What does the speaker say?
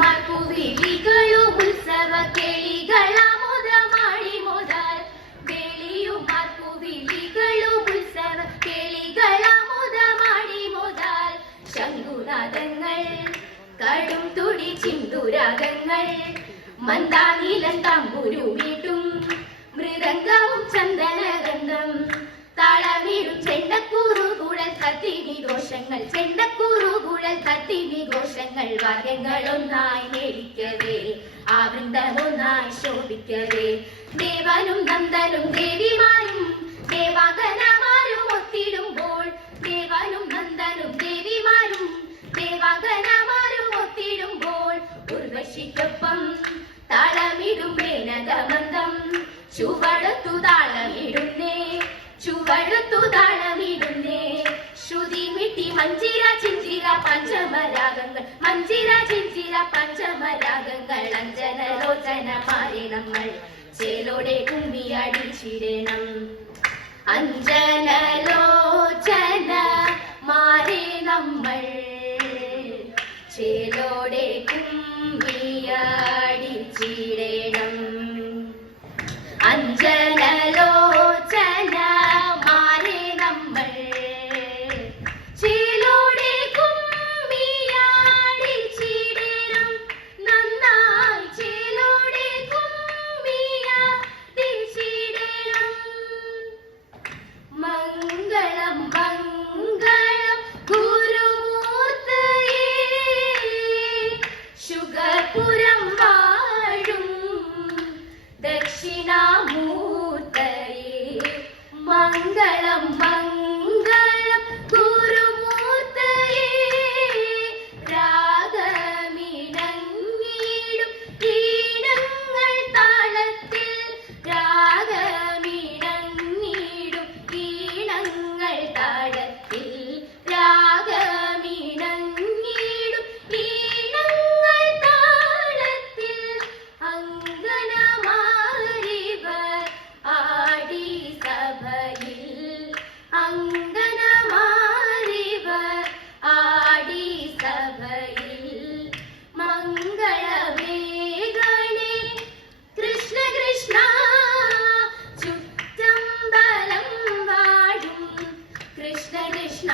മാർപ്പുവിളികളും ഉത്സവ കേളികളാമുദമാടി മുതൽ വേളിയും മാർപ്പുവിളികളും ഉത്സവ കേളികളാമുദമാടി മുതൽ ശംഖുനാദങ്ങൾ കടും തുടി ചിന്തുരാഗങ്ങൾ മന്ദാനീലം തമ്പുരു വീട്ടും മൃദംഗവും ചന്ദനഗന്ധം താളമിടും ചെണ്ടക്കൂറുകുഴൽ തട്ടിനി ദോഷങ്ങൾ ചെണ്ടക്കൂറുകുഴൽ തട്ടിനി ദോഷങ്ങൾ വാദ്യങ്ങൾ ഒന്നായി മേടിക്കവേ ആ വൃന്ദമൊന്നായി ശോഭിക്കവേ ദേവനും നന്ദനും ദേവിമാരും ദേവാഗനമാരും ഒത്തിടുമ്പോൾ ദേവനും നന്ദനും ദേവിമാരും ദേവാഗനമാരും ഒത്തിടുമ്പോൾ ഉർവശിക്കൊപ്പം താളമിടും മേനകമന്ദം ചുവടുത്തു താളമിടുന്നേ ചുവടുത്തു താളമിടുന്നേ ശ്രുതി മിട്ടി മഞ്ചിര ചിഞ്ചിര പഞ്ചമരാഗങ്ങൾ മഞ്ചിര ചിഞ്ചിര പഞ്ചമരാഗങ്ങൾ അഞ്ജനലോചനമാരെ നമ്മൾ ചേലോടെ കുമ്മിയടിച്ചിടണം അഞ്ജനലോചന മാരെ നമ്മൾ ചേലോടെ കുമ്മിയടിച്ചിടണം അഞ്ജനലോചന മാരെ നമ്മൾ ചേലോടെ കുമ്മിയടിച്ചിടണം നന്നായി ചേലോടെ കുമ്മിയടിച്ചിടണം മംഗളം മംഗളം ഗുരുമൂർത്തയേ ശുഗപുരം വാഴും ദക്ഷിണാമൂർത്തയേ മംഗളം മംഗളം ഗുരുമൂർത്തയേ രാഗമിണങ്ങിടും ഈണങ്ങൾ താളത്തിൽ രാഗമിണങ്ങിടും ഈണങ്ങൾ താളത്തിൽ രാഗമിണങ്ങിടും ഈണങ്ങൾ താളത്തിൽ അങ്കനമാരിവർ ആടി സഭയിൽ അങ്കനമാരിവർ ആടി സഭയിൽ മംഗളമേഘണേ കൃഷ്ണ കൃഷ്ണ ചുറ്റമ്പലം വാഴും കൃഷ്ണ കൃഷ്ണ